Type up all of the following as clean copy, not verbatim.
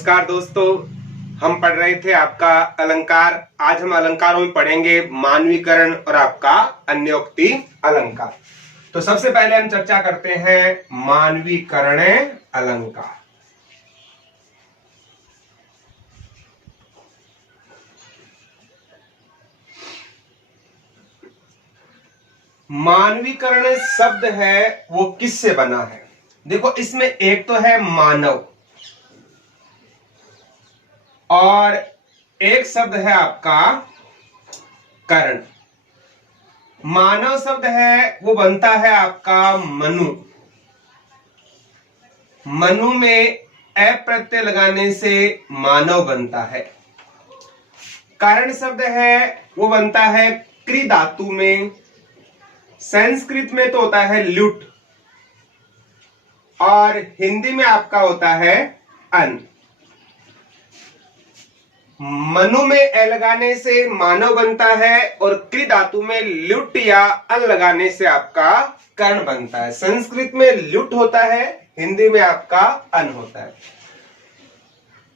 नमस्कार दोस्तों, हम पढ़ रहे थे आपका अलंकार। आज हम अलंकारों में पढ़ेंगे मानवीकरण और आपका अन्योक्ति अलंकार। तो सबसे पहले हम चर्चा करते हैं मानवीकरण अलंकार। मानवीकरण शब्द है वो किससे बना है? देखो, इसमें एक तो है मानव और एक शब्द है आपका करण। मानव शब्द है वो बनता है आपका मनु। मनु में ए प्रत्यय लगाने से मानव बनता है। करण शब्द है वो बनता है क्रि धातु में। संस्कृत में तो होता है ल्यूट और हिंदी में आपका होता है अन। मनु में ए लगाने से मानव बनता है और क्रि धातु में ल्युट या अन लगाने से आपका कर्ण बनता है। संस्कृत में ल्युट होता है, हिंदी में आपका अन होता है।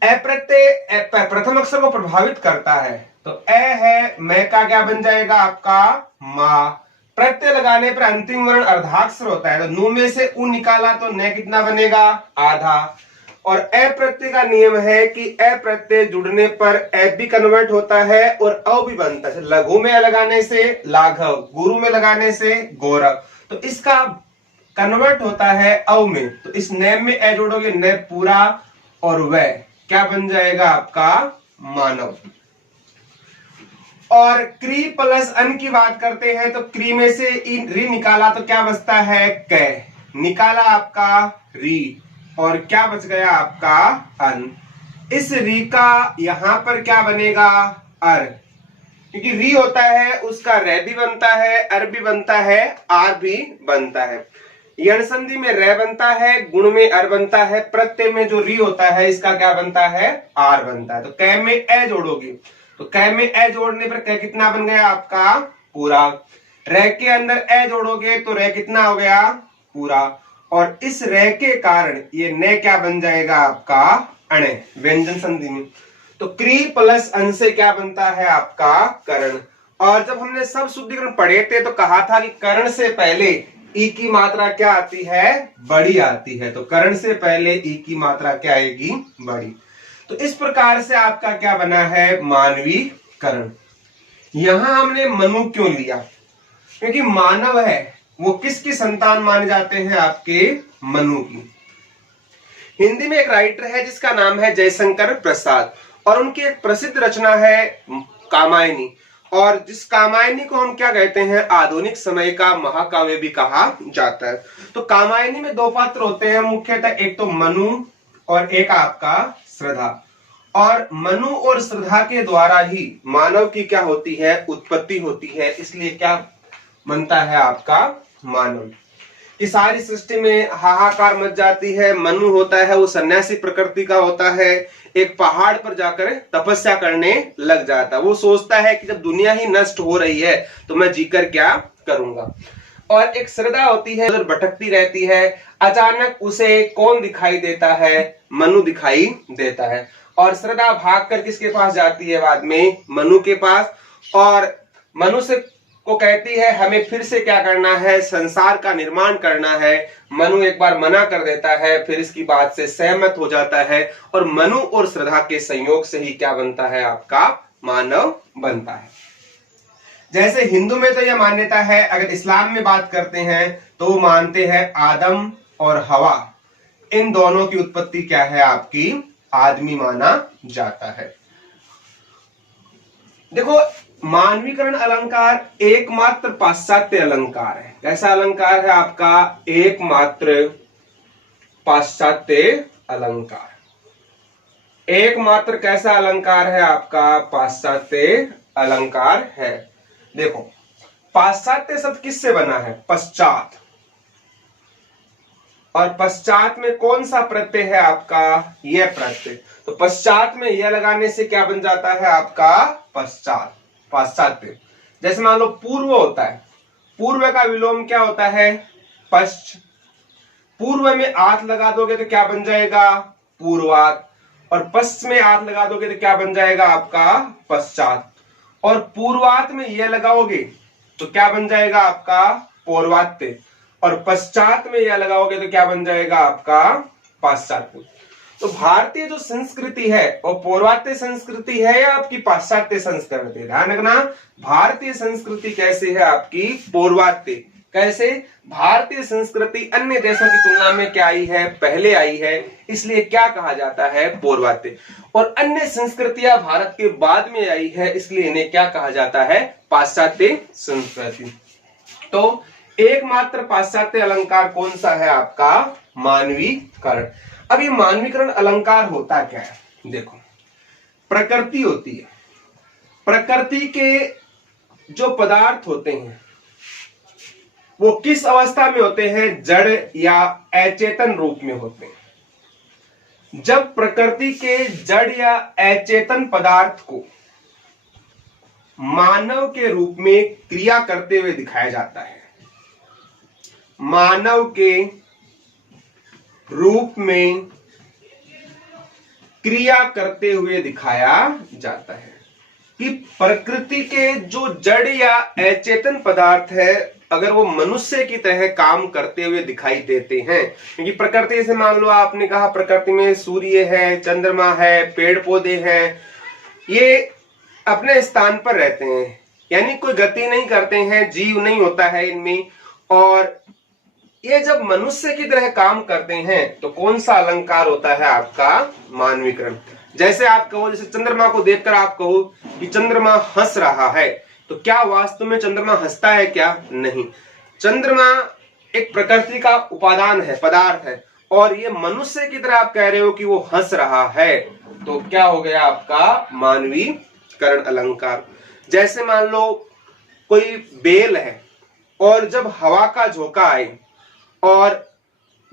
ए प्रत्यय प्रथम अक्षर को प्रभावित करता है, तो ए है, मैं का क्या बन जाएगा आपका मा। प्रत्यय लगाने पर अंतिम वर्ण अर्धाक्षर होता है, तो नु में से उ निकाला तो न कितना बनेगा आधा। और ए प्रत्यय का नियम है कि ए प्रत्यय जुड़ने पर ए भी कन्वर्ट होता है और अ भी बनता है। लघु में लगाने से लाघव, गुरु में लगाने से गौरव, तो इसका कन्वर्ट होता है अ में। तो इस नैम में ए जोड़ोगे न पूरा और वह क्या बन जाएगा आपका मानव। और क्री प्लस अन की बात करते हैं तो क्री में से री निकाला तो क्या बचता है कै, निकाला आपका री और क्या बच गया आपका अन। इस री का यहां पर क्या बनेगा अर, क्योंकि री होता है उसका रे भी बनता है, अर भी बनता है, आर भी बनता है। यण संधि में रे बनता है, गुण में अर बनता है, प्रत्यय में जो री होता है इसका क्या बनता है आर बनता है। तो कै में ए जोड़ोगी तो कै में ए जोड़ने पर कै कितना बन गया आपका पूरा। रे के अंदर ए जोड़ोगे तो रे कितना हो गया पूरा। और इस रे के कारण ये न क्या बन जाएगा आपका अणे व्यंजन संधि में। तो क्री प्लस अन से क्या बनता है आपका करण। और जब हमने सब शुद्धिकरण पढ़े थे तो कहा था कि करण से पहले ई की मात्रा क्या आती है बड़ी आती है। तो करण से पहले ई की मात्रा क्या आएगी बड़ी। तो इस प्रकार से आपका क्या बना है मानवीकरण। यहां हमने मनु क्यों लिया? क्योंकि मानव है वो किसकी संतान माने जाते हैं आपके मनु की। हिंदी में एक राइटर है जिसका नाम है जयशंकर प्रसाद और उनकी एक प्रसिद्ध रचना है कामायनी। और जिस कामायनी को हम क्या कहते हैं आधुनिक समय का महाकाव्य भी कहा जाता है। तो कामायनी में दो पात्र होते हैं मुख्यतः, एक तो मनु और एक आपका श्रद्धा। और मनु और श्रद्धा के द्वारा ही मानव की क्या होती है उत्पत्ति होती है, इसलिए क्या बनता है आपका मानव। इस सारी सृष्टि में हाहाकार मच जाती है। मनु होता है वो सन्यासी प्रकृति का होता है, एक पहाड़ पर जाकर तपस्या करने लग जाता है। वो सोचता है कि जब दुनिया ही नष्ट हो रही है तो मैं जीकर क्या करूंगा। और एक श्रद्धा होती है जो भटकती रहती है। अचानक उसे कौन दिखाई देता है मनु दिखाई देता है और श्रद्धा भागकर किसके पास जाती है बाद में मनु के पास। और मनु से को कहती है हमें फिर से क्या करना है संसार का निर्माण करना है। मनु एक बार मना कर देता है, फिर इसकी बात से सहमत हो जाता है और मनु और श्रद्धा के संयोग से ही क्या बनता है आपका मानव बनता है। जैसे हिंदू में तो यह मान्यता है, अगर इस्लाम में बात करते हैं तो वो मानते हैं आदम और हवा इन दोनों की उत्पत्ति क्या है आपकी आदमी माना जाता है। देखो, मानवीकरण अलंकार एकमात्र पाश्चात्य अलंकार है। कैसा अलंकार है आपका एकमात्र पाश्चात्य अलंकार। एकमात्र कैसा अलंकार है आपका पाश्चात्य अलंकार है। देखो, पाश्चात्य शब्द किससे बना है पश्चात, और पश्चात में कौन सा प्रत्यय है आपका यह प्रत्यय। तो पश्चात में यह लगाने से क्या बन जाता है आपका पश्चात पाश्चात्य। जैसे मान लो पूर्व होता है, पूर्व का विलोम क्या होता है पश्च। पूर्व में आत लगा दोगे तो क्या बन जाएगा पूर्वात। और पश्च में आत लगा दोगे तो क्या बन जाएगा आपका पश्चात, और पूर्वात में ये लगाओगे तो क्या बन जाएगा आपका पूर्वात्य, और पश्चात में यह लगाओगे तो क्या बन जाएगा आपका पाश्चात्य। तो भारतीय जो संस्कृति है वो पूर्वात्य संस्कृति है या आपकी पाश्चात्य संस्कृति है? ध्यान रखना, भारतीय संस्कृति कैसे है आपकी पूर्वात्य। कैसे? भारतीय संस्कृति अन्य देशों की तुलना में क्या आई है? पहले आई है, इसलिए क्या कहा जाता है? पूर्वात्य। और अन्य संस्कृतियां भारत के बाद में आई है, इसलिए इन्हें क्या कहा जाता है? पाश्चात्य संस्कृति। तो एकमात्र पाश्चात्य अलंकार कौन सा है आपका? मानवीकरण। अब ये मानवीकरण अलंकार होता क्या है? देखो, प्रकृति होती है, प्रकृति के जो पदार्थ होते हैं वो किस अवस्था में होते हैं? जड़ या अचेतन रूप में होते हैं। जब प्रकृति के जड़ या अचेतन पदार्थ को मानव के रूप में क्रिया करते हुए दिखाया जाता है, मानव के रूप में क्रिया करते हुए दिखाया जाता है कि प्रकृति के जो जड़ या अचेतन पदार्थ है अगर वो मनुष्य की तरह काम करते हुए दिखाई देते हैं, क्योंकि प्रकृति से मान लो आपने कहा प्रकृति में सूर्य है, चंद्रमा है, पेड़ पौधे हैं, ये अपने स्थान पर रहते हैं, यानी कोई गति नहीं करते हैं, जीव नहीं होता है इनमें, और ये जब मनुष्य की तरह काम करते हैं तो कौन सा अलंकार होता है आपका? मानवीकरण। जैसे आप कहो, जैसे चंद्रमा को देखकर आप कहो कि चंद्रमा हंस रहा है, तो क्या वास्तव में चंद्रमा हंसता है क्या? नहीं। चंद्रमा एक प्रकृति का उपादान है, पदार्थ है, और ये मनुष्य की तरह आप कह रहे हो कि वो हंस रहा है, तो क्या हो गया आपका? मानवीकरण अलंकार। जैसे मान लो कोई बेल है और जब हवा का झोंका आए और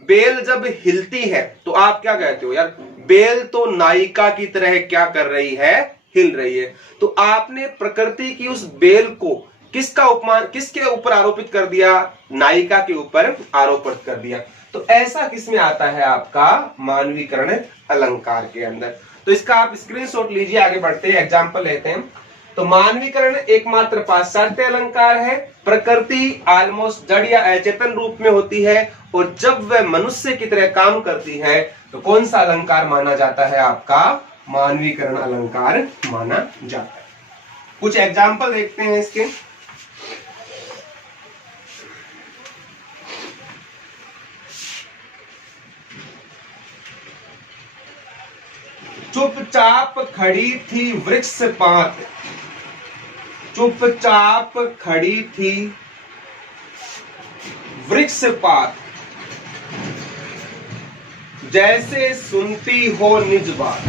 बेल जब हिलती है तो आप क्या कहते हो? यार बेल तो नायिका की तरह क्या कर रही है? हिल रही है। तो आपने प्रकृति की उस बेल को किसका उपमान, किसके ऊपर आरोपित कर दिया? नायिका के ऊपर आरोपित कर दिया। तो ऐसा किसमें आता है आपका? मानवीकरण अलंकार के अंदर। तो इसका आप स्क्रीनशॉट लीजिए, आगे बढ़ते हैं, एग्जाम्पल लेते हैं। तो मानवीकरण एकमात्र पाश्चात्य अलंकार है, प्रकृति ऑलमोस्ट जड़ या अचेतन रूप में होती है, और जब वह मनुष्य की तरह काम करती है तो कौन सा अलंकार माना जाता है आपका? मानवीकरण अलंकार माना जाता है। कुछ एग्जाम्पल देखते हैं इसके। चुपचाप खड़ी थी वृक्ष पात, चुपचाप खड़ी थी वृक्ष पात, जैसे सुनती हो निज बात,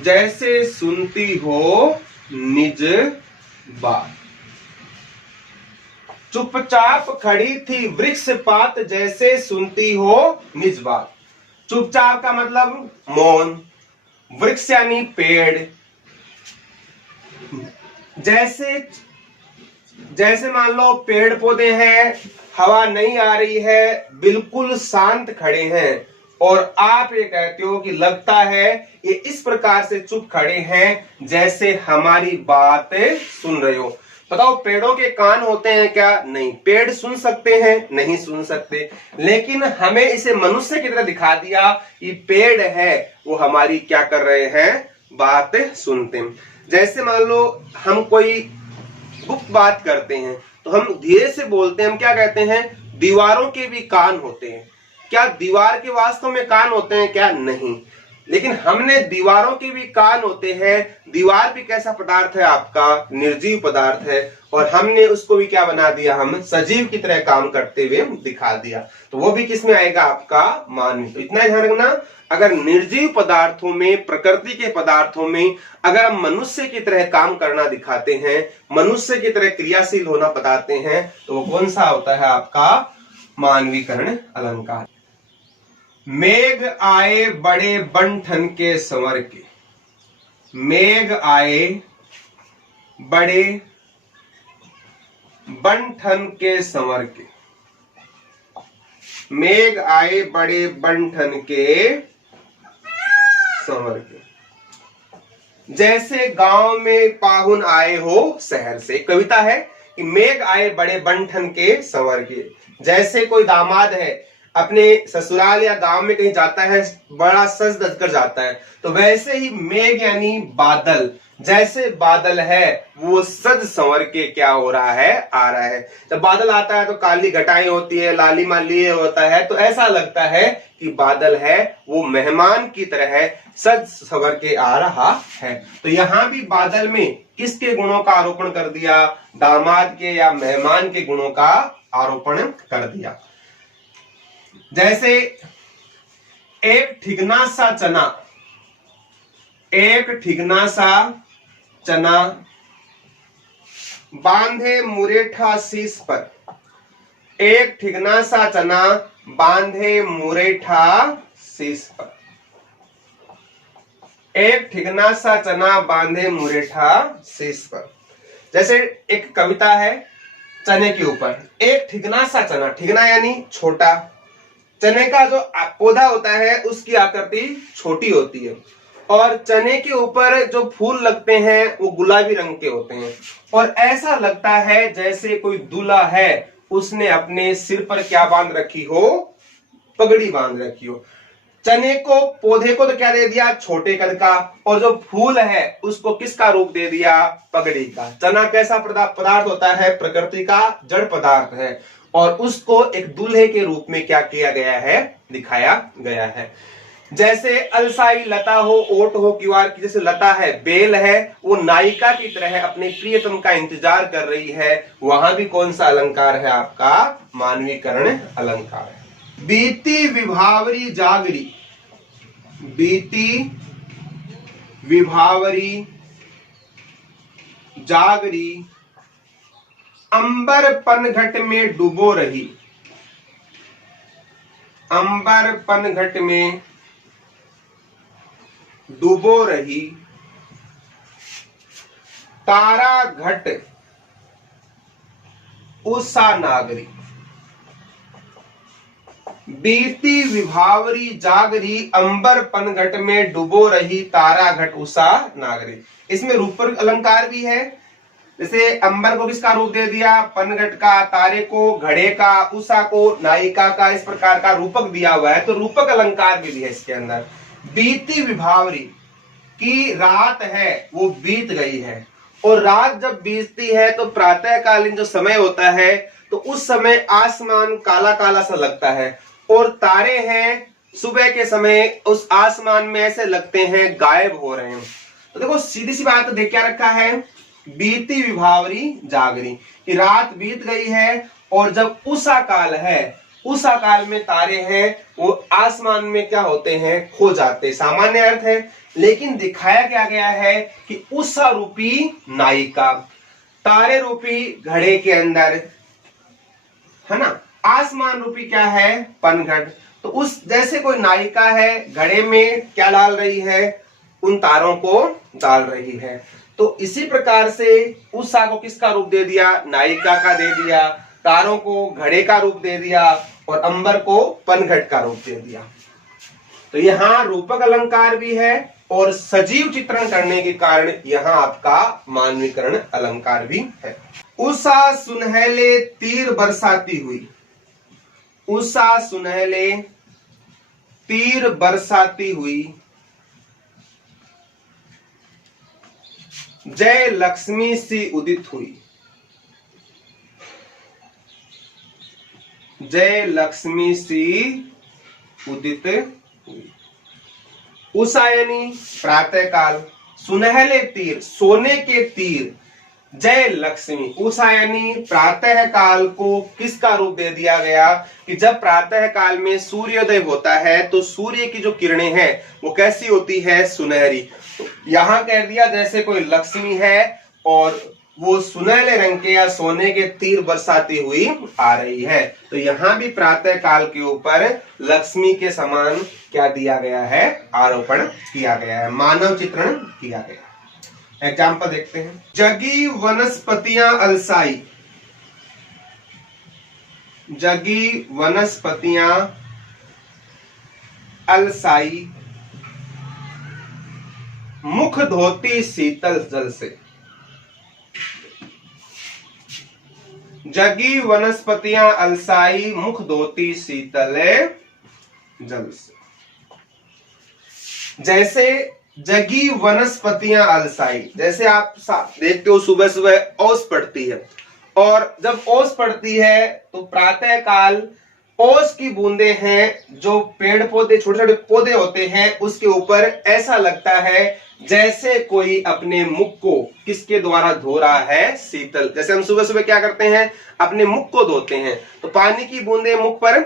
जैसे सुनती हो निज बात। चुपचाप खड़ी थी वृक्ष पात, जैसे सुनती हो निज बात। चुपचाप का मतलब मौन, वृक्ष यानी पेड़। जैसे मान लो पेड़ पौधे हैं, हवा नहीं आ रही है, बिल्कुल शांत खड़े हैं, और आप ये कहते हो कि लगता है ये इस प्रकार से चुप खड़े हैं जैसे हमारी बात सुन रहे हो। बताओ पेड़ों के कान होते हैं क्या? नहीं। पेड़ सुन सकते हैं? नहीं सुन सकते। लेकिन हमें इसे मनुष्य की तरह दिखा दिया, ये पेड़ है, वो हमारी क्या कर रहे हैं? बात सुनते हैं। जैसे मान लो हम कोई गुप्त बात करते हैं तो हम धीरे से बोलते हैं, हम क्या कहते हैं? दीवारों के भी कान होते हैं। क्या दीवार के वास्तव में कान होते हैं क्या? नहीं। लेकिन हमने दीवारों के भी कान होते हैं। दीवार भी कैसा पदार्थ है आपका? निर्जीव पदार्थ है, और हमने उसको भी क्या बना दिया? हम सजीव की तरह काम करते हुए दिखा दिया। तो वो भी किसमें आएगा? आपका मानवीय। तो इतना ध्यान रखना, अगर निर्जीव पदार्थों में, प्रकृति के पदार्थों में अगर हम मनुष्य की तरह काम करना दिखाते हैं, मनुष्य की तरह क्रियाशील होना बताते हैं, तो वो कौन सा होता है? आपका मानवीकरण अलंकार। मेघ आए बड़े बंठन के संवर के, मेघ आए बड़े बंठन के संवर के, मेघ आए बड़े बंठन के संवर के, जैसे गांव में पाहुन आए हो शहर से। कविता है कि मेघ आए बड़े बंठन के संवर के, जैसे कोई दामाद है अपने ससुराल या गांव में कहीं जाता है, बड़ा सज धज कर जाता है, तो वैसे ही मेघ यानी बादल, जैसे बादल है वो सज संवर के क्या हो रहा है, आ रहा है। जब बादल आता है तो काली घटाएं होती है, लाली माली होता है, तो ऐसा लगता है कि बादल है वो मेहमान की तरह है, सज संवर के आ रहा है। तो यहां भी बादल में किसके गुणों का आरोपण कर दिया, दामाद के या मेहमान के गुणों का आरोपण कर दिया। जैसे एक ठिगना सा चना, एक ठिगना सा चना बांधे मुरेठा शीश पर, एक ठिगना सा चना बांधे मुरेठा शीश पर, एक ठिगना सा चना बांधे मुरेठा शीश पर। जैसे एक कविता है चने के ऊपर, एक ठिगना सा चना, ठिगना यानी छोटा, चने का जो पौधा होता है उसकी आकृति छोटी होती है, और चने के ऊपर जो फूल लगते हैं वो गुलाबी रंग के होते हैं, और ऐसा लगता है जैसे कोई दूल्हा है, उसने अपने सिर पर क्या बांध रखी हो, पगड़ी बांध रखी हो। चने को, पौधे को तो क्या दे दिया, छोटे कद का, और जो फूल है उसको किसका रूप दे दिया, पगड़ी का। चना कैसा पदार्थ होता है, प्रकृति का जड़ पदार्थ है, और उसको एक दूल्हे के रूप में क्या किया गया है, दिखाया गया है। जैसे अलसाई लता हो, ओट हो, किवार की जैसे लता है, बेल है, वो नायिका की तरह अपने प्रियतम का इंतजार कर रही है, वहां भी कौन सा अलंकार है आपका, मानवीकरण अलंकार है। बीती विभावरी जागरी, बीती विभावरी जागरी अंबर पनघट में डूबो रही, अंबर पनघट में डूबो रही, तारा घट उषा नागरी, बीती विभावरी जागरी अंबर पनघट में डूबो रही, तारा घट उषा नागरी। इसमें रूपक अलंकार भी है, जैसे अंबर को किसका रूप दे दिया, पनघट का, तारे को घड़े का, उषा को नायिका का, इस प्रकार का रूपक दिया हुआ है, तो रूपक अलंकार भी है इसके अंदर। बीती विभावरी की रात है वो बीत गई है, और रात जब बीतती है तो प्रातःकालीन जो समय होता है तो उस समय आसमान काला काला सा लगता है, और तारे हैं सुबह के समय उस आसमान में ऐसे लगते हैं गायब हो रहे हैं। तो देखो सीधी सी बात देख क्या रखा है, बीती विभावरी जागरी कि रात बीत गई है, और जब उषा काल है, उषा काल में तारे हैं वो आसमान में क्या होते हैं, खो जाते, सामान्य अर्थ है। लेकिन दिखाया क्या गया है कि उषा रूपी नायिका तारे रूपी घड़े के अंदर है ना, आसमान रूपी क्या है, पनघट, तो उस जैसे कोई नायिका है घड़े में क्या डाल रही है, उन तारों को डाल रही है। तो इसी प्रकार से उषा को किसका रूप दे दिया, नायिका का दे दिया, तारों को घड़े का रूप दे दिया, और अंबर को पनघट का रूप दे दिया। तो यहाँ रूपक अलंकार भी है, और सजीव चित्रण करने के कारण यहाँ आपका मानवीकरण अलंकार भी है। उषा सुनहले तीर बरसाती हुई, उषा सुनहले तीर बरसाती हुई, जय लक्ष्मी सी उदित हुई, जय लक्ष्मी सी उदित हुई। उषा यानी प्रातः काल, सुनहले तीर सोने के तीर, जय लक्ष्मी। उषा यानी प्रातः काल को किसका रूप दे दिया गया कि जब प्रातः काल में सूर्योदय होता है तो सूर्य की जो किरणें हैं वो कैसी होती है, सुनहरी। तो यहां कह दिया जैसे कोई लक्ष्मी है और वो सुनहले रंग के या सोने के तीर बरसाती हुई आ रही है। तो यहाँ भी प्रातः काल के ऊपर लक्ष्मी के समान क्या दिया गया है, आरोपण किया गया है, मानव चित्रण किया गया। एग्जाम्पल देखते हैं। जगी वनस्पतियां अलसाई, जगी वनस्पतियां अलसाई, मुख धोती शीतल जल से। जगी वनस्पतियां अलसाई, मुख धोती शीतल जल से। जैसे जगी वनस्पतियां अलसाई, जैसे आप देखते हो सुबह सुबह ओस पड़ती है, और जब ओस पड़ती है तो प्रातः काल ओस की बूंदें हैं जो पेड़ पौधे, छोटे छोटे पौधे होते हैं, उसके ऊपर ऐसा लगता है जैसे कोई अपने मुख को किसके द्वारा धो रहा है, शीतल। जैसे हम सुबह सुबह क्या करते हैं, अपने मुख को धोते हैं तो पानी की बूंदें मुख पर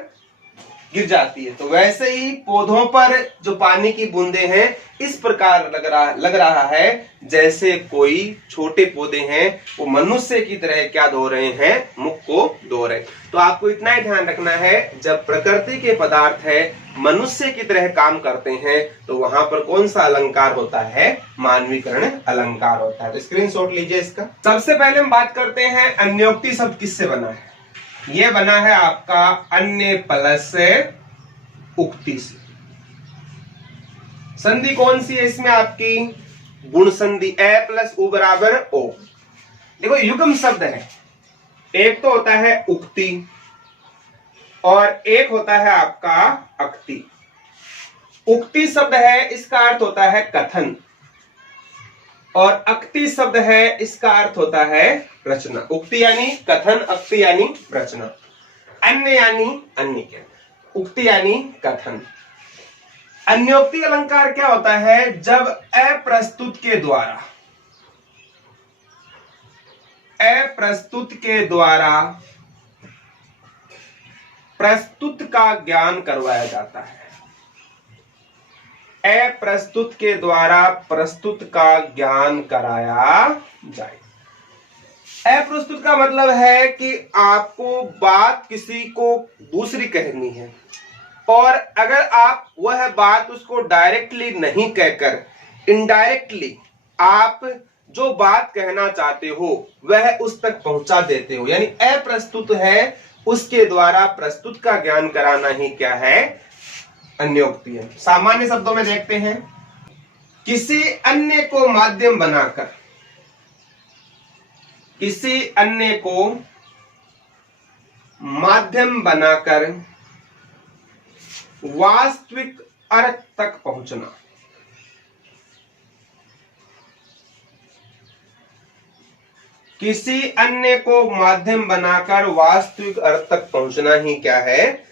गिर जाती है, तो वैसे ही पौधों पर जो पानी की बूंदें हैं इस प्रकार लग रहा है जैसे कोई छोटे पौधे हैं वो मनुष्य की तरह क्या धो रहे हैं, मुख को धो रहे हैं। तो आपको इतना ही ध्यान रखना है, जब प्रकृति के पदार्थ है मनुष्य की तरह काम करते हैं तो वहां पर कौन सा अलंकार होता है, मानवीकरण अलंकार होता है। तो स्क्रीनशॉट लीजिए इसका। सबसे पहले हम बात करते हैं अन्योक्ति शब्द किससे बना है। ये बना है आपका अन्य प्लस उक्ति से। संधि कौन सी है इसमें आपकी, गुण संधि, ए प्लस उ बराबर ओ। देखो युग्म शब्द है, एक तो होता है उक्ति और एक होता है आपका अक्ति। उक्ति शब्द है इसका अर्थ होता है कथन, और अक्ति शब्द है इसका अर्थ होता है रचना। उक्ति यानी कथन, अक्ति यानी रचना। अन्य यानी अन्य क्या, उक्ति यानी कथन। अन्योक्ति अलंकार क्या होता है, जब अप्रस्तुत के द्वारा प्रस्तुत का ज्ञान करवाया जाता है। अप्रस्तुत के द्वारा प्रस्तुत का ज्ञान कराया जाए। अप्रस्तुत का मतलब है कि आपको बात किसी को दूसरी कहनी है, और अगर आप वह बात उसको डायरेक्टली नहीं कहकर इनडायरेक्टली आप जो बात कहना चाहते हो वह उस तक पहुंचा देते हो, यानी अप्रस्तुत है उसके द्वारा प्रस्तुत का ज्ञान कराना ही क्या है, अन्योक्ति है। सामान्य शब्दों में देखते हैं, किसी अन्य को माध्यम बनाकर, किसी अन्य को माध्यम बनाकर वास्तविक अर्थ तक पहुंचना। किसी अन्य को माध्यम बनाकर वास्तविक अर्थ तक पहुंचना ही क्या है,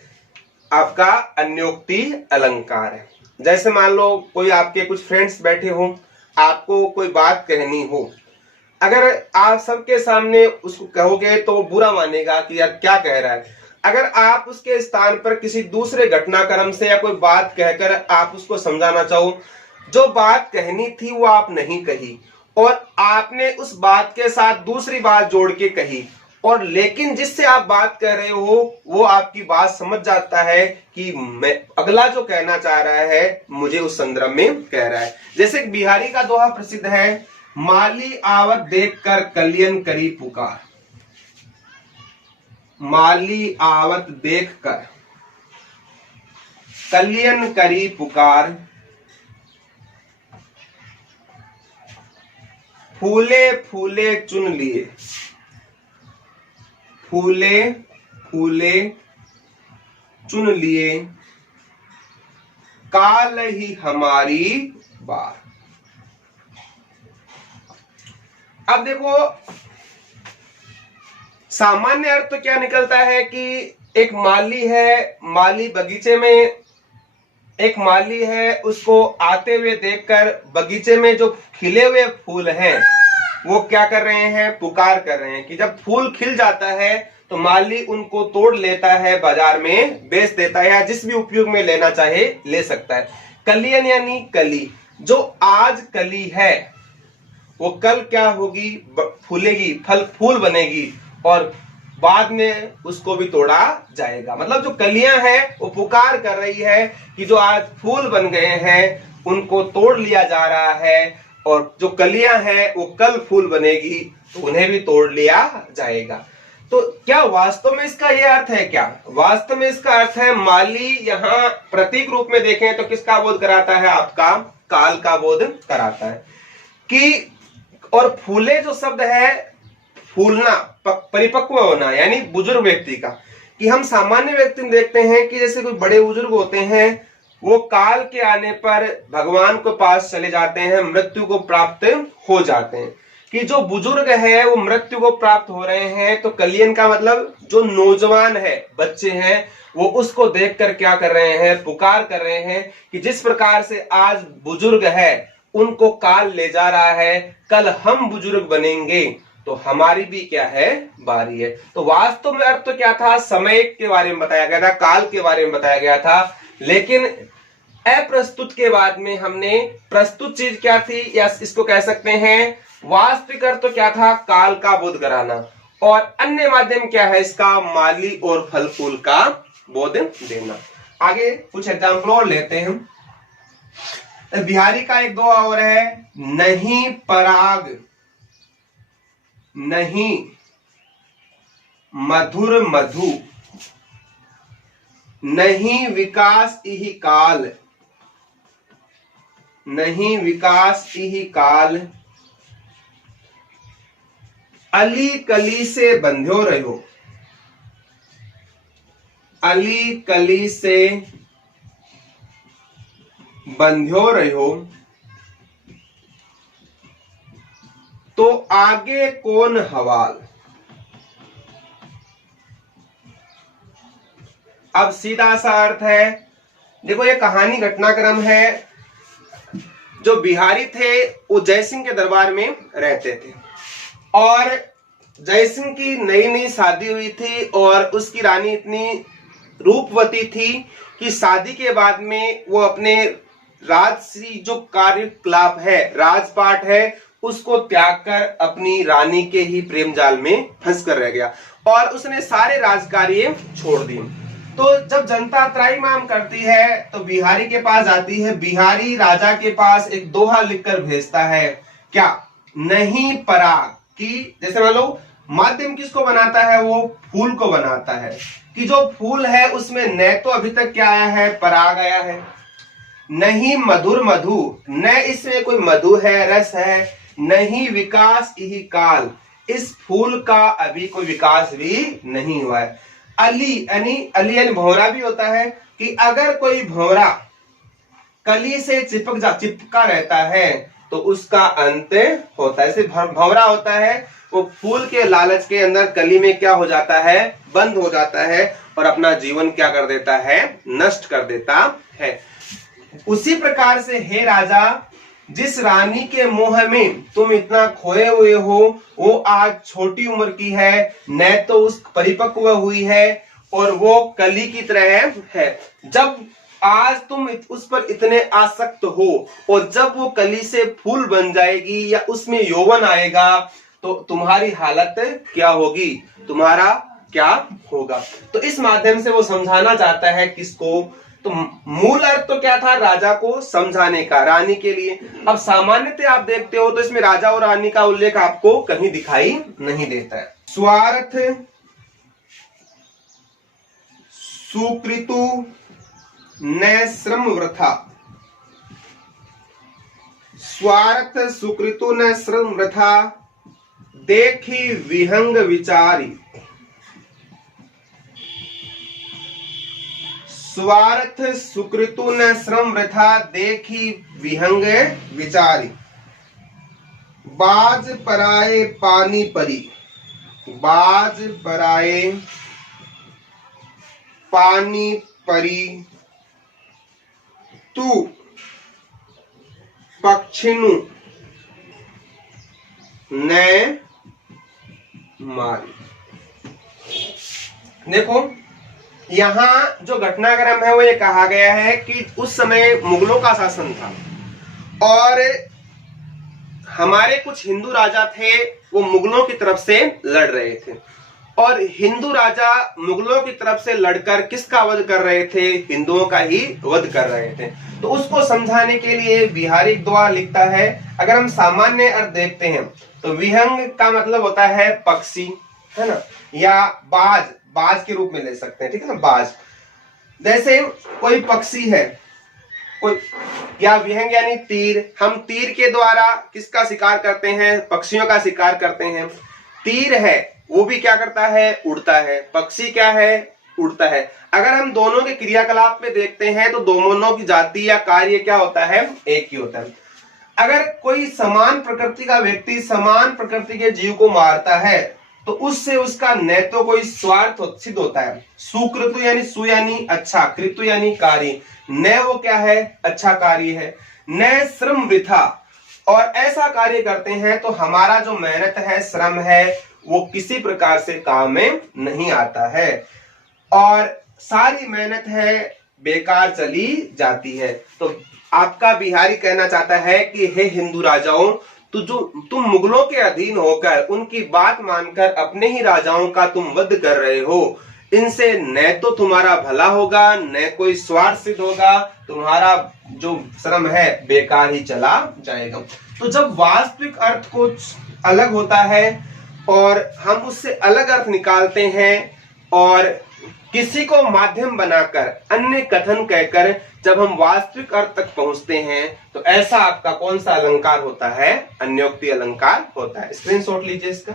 आपका अन्योक्ति अलंकार है। जैसे मान लो कोई आपके कुछ फ्रेंड्स बैठे हो, आपको कोई बात कहनी हो, अगर आप सबके सामने उसको कहोगे तो वो बुरा मानेगा कि यार क्या कह रहा है। अगर आप उसके स्थान पर किसी दूसरे घटनाक्रम से या कोई बात कहकर आप उसको समझाना चाहो, जो बात कहनी थी वो आप नहीं कही और आपने उस बात के साथ दूसरी बात जोड़ के कही, और लेकिन जिससे आप बात कर रहे हो वो आपकी बात समझ जाता है कि मैं अगला जो कहना चाह रहा है मुझे उस संदर्भ में कह रहा है। जैसे बिहारी का दोहा प्रसिद्ध है, माली आवत देखकर कलियन करी पुकार। माली आवत देखकर कलियन करी पुकार, फूले फूले चुन लिए, फूले फूले चुन लिए, काल ही हमारी बार। अब देखो सामान्य अर्थ तो क्या निकलता है कि एक माली है, माली बगीचे में, एक माली है, उसको आते हुए देखकर बगीचे में जो खिले हुए फूल हैं वो क्या कर रहे हैं, पुकार कर रहे हैं कि जब फूल खिल जाता है तो माली उनको तोड़ लेता है, बाजार में बेच देता है, या जिस भी उपयोग में लेना चाहे ले सकता है। कलियन यानी कली, जो आज कली है वो कल क्या होगी, फूलेगी, फूल बनेगी और बाद में उसको भी तोड़ा जाएगा। मतलब जो कलियां हैं वो पुकार कर रही है कि जो आज फूल बन गए हैं उनको तोड़ लिया जा रहा है, और जो कलियां हैं वो कल फूल बनेगी तो उन्हें भी तोड़ लिया जाएगा। तो क्या वास्तव में इसका यह अर्थ है? क्या वास्तव में इसका अर्थ है माली यहां प्रतीक रूप में देखें तो किसका बोध कराता है? आपका काल का बोध कराता है। कि और फूले जो शब्द है, फूलना, परिपक्व होना, यानी बुजुर्ग व्यक्ति का, कि हम सामान्य व्यक्ति में देखते हैं कि जैसे कोई बड़े बुजुर्ग होते हैं, वो काल के आने पर भगवान के पास चले जाते हैं, मृत्यु को प्राप्त हो जाते हैं। कि जो बुजुर्ग है वो मृत्यु को प्राप्त हो रहे हैं, तो कलियन का मतलब जो नौजवान है, बच्चे हैं, वो उसको देखकर क्या कर रहे हैं? पुकार कर रहे हैं कि जिस प्रकार से आज बुजुर्ग है उनको काल ले जा रहा है, कल हम बुजुर्ग बनेंगे तो हमारी भी क्या है? बारी है। तो वास्तव में अर्थ तो क्या था? समय के बारे में बताया गया था, काल के बारे में बताया गया था, लेकिन अप्रस्तुत के बाद में हमने प्रस्तुत चीज क्या थी, या इसको कह सकते हैं वास्तविक अर्थ तो क्या था? काल का बोध कराना। और अन्य माध्यम क्या है इसका? माली और फल फूल का बोध देना। आगे कुछ एग्जाम्पल और लेते हैं। बिहारी का एक दो और है, नहीं पराग, नहीं मधुर मधु, नहीं विकास इहि काल, नहीं विकास इहि काल, अली कली से बंध्यो रहो, अली कली से बंध्यो रहो, तो आगे कौन हवाल। अब सीधा सा अर्थ है, देखो ये कहानी घटनाक्रम है। जो बिहारी थे वो जयसिंह के दरबार में रहते थे, और जयसिंह की नई नई शादी हुई थी, और उसकी रानी इतनी रूपवती थी कि शादी के बाद में वो अपने राजसी जो कार्यकलाप है, राजपाट है, उसको त्याग कर अपनी रानी के ही प्रेम जाल में फंस कर रह गया, और उसने सारे राजकार्य छोड़ दिए। तो जब जनता त्राहिमाम करती है तो बिहारी के पास आती है। बिहारी राजा के पास एक दोहा लिखकर भेजता है, क्या? नहीं पराग, कि जैसे मान लो माध्यम किसको बनाता है? वो फूल को बनाता है, कि जो फूल है उसमें न तो अभी तक क्या आया है? पराग आया है। नहीं मधुर मधु, न इसमें कोई मधु है, रस है। नहीं विकास इहि काल, इस फूल का अभी कोई विकास भी नहीं हुआ है। अली यानी भंवरा भी होता है, कि अगर कोई भंवरा कली से चिपका रहता है तो उसका अंत होता है। जैसे भंवरा होता है, वो फूल के लालच के अंदर कली में क्या हो जाता है? बंद हो जाता है, और अपना जीवन क्या कर देता है? नष्ट कर देता है। उसी प्रकार से हे राजा, जिस रानी के मोह में तुम इतना खोए हुए हो, वो आज छोटी उम्र की है, न तो उस परिपक्व हुई है, और वो कली की तरह है। जब आज तुम उस पर इतने आसक्त हो, और जब वो कली से फूल बन जाएगी या उसमें यौवन आएगा, तो तुम्हारी हालत क्या होगी? तुम्हारा क्या होगा? तो इस माध्यम से वो समझाना चाहता है किसको? तो मूल अर्थ तो क्या था? राजा को समझाने का, रानी के लिए। अब सामान्यतः आप देखते हो तो इसमें राजा और रानी का उल्लेख आपको कहीं दिखाई नहीं देता है। स्वार्थ सुकृतु न श्रम वृथा, स्वार्थ सुकृतु न श्रम वृथा, देखी विहंग विचारी, स्वार्थ सुकृतु न श्रम वृथा, देखी विहंग विचारी, बाज पराए पानी परी, बाज पराए पानी परी, तू पक्षिनु न मारी। देखो यहां जो घटनाक्रम है वो ये कहा गया है कि उस समय मुगलों का शासन था, और हमारे कुछ हिंदू राजा थे, वो मुगलों की तरफ से लड़ रहे थे, और हिंदू राजा मुगलों की तरफ से लड़कर किसका वध कर रहे थे? हिंदुओं का ही वध कर रहे थे। तो उसको समझाने के लिए बिहारी दोहा लिखता है। अगर हम सामान्य अर्थ देखते हैं तो विहंग का मतलब होता है पक्षी, है ना, या बाज, बाज के रूप में ले सकते हैं, ठीक है ना, बाज। जैसे कोई पक्षी है, कोई, या विहंग यानी तीर, हम तीर के द्वारा किसका शिकार करते हैं, पक्षियों का शिकार करते हैं। तीर है वो भी क्या करता है, उड़ता है, पक्षी क्या है, उड़ता है। अगर हम दोनों के क्रियाकलाप में देखते हैं तो दोनों की जाति या कार्य क्या होता है, एक ही होता है। अगर कोई समान प्रकृति का व्यक्ति समान प्रकृति के जीव को मारता है तो उससे उसका न तो कोई स्वार्थ सिद्ध होता है, सुकृतु यानी सु यानी अच्छा, कृतु यानी कार्य, न वो क्या है, अच्छा कार्य है, न श्रम वृथा, और ऐसा कार्य करते हैं तो हमारा जो मेहनत है, श्रम है, वो किसी प्रकार से काम में नहीं आता है और सारी मेहनत है बेकार चली जाती है। तो आपका बिहारी कहना चाहता है कि हे हिंदू राजाओं, तो जो तुम मुगलों के अधीन होकर उनकी बात मानकर अपने ही राजाओं का तुम वध कर रहे हो, इनसे न तो तुम्हारा भला होगा न कोई स्वार्थ सिद्ध होगा, तुम्हारा जो श्रम है बेकार ही चला जाएगा। तो जब वास्तविक अर्थ कुछ अलग होता है और हम उससे अलग अर्थ निकालते हैं और किसी को माध्यम बनाकर अन्य कथन कहकर जब हम वास्तविक अर्थ तक पहुंचते हैं तो ऐसा आपका कौन सा अलंकार होता है, अन्योक्ति अलंकार होता है। स्क्रीनशॉट लीजिए इसका।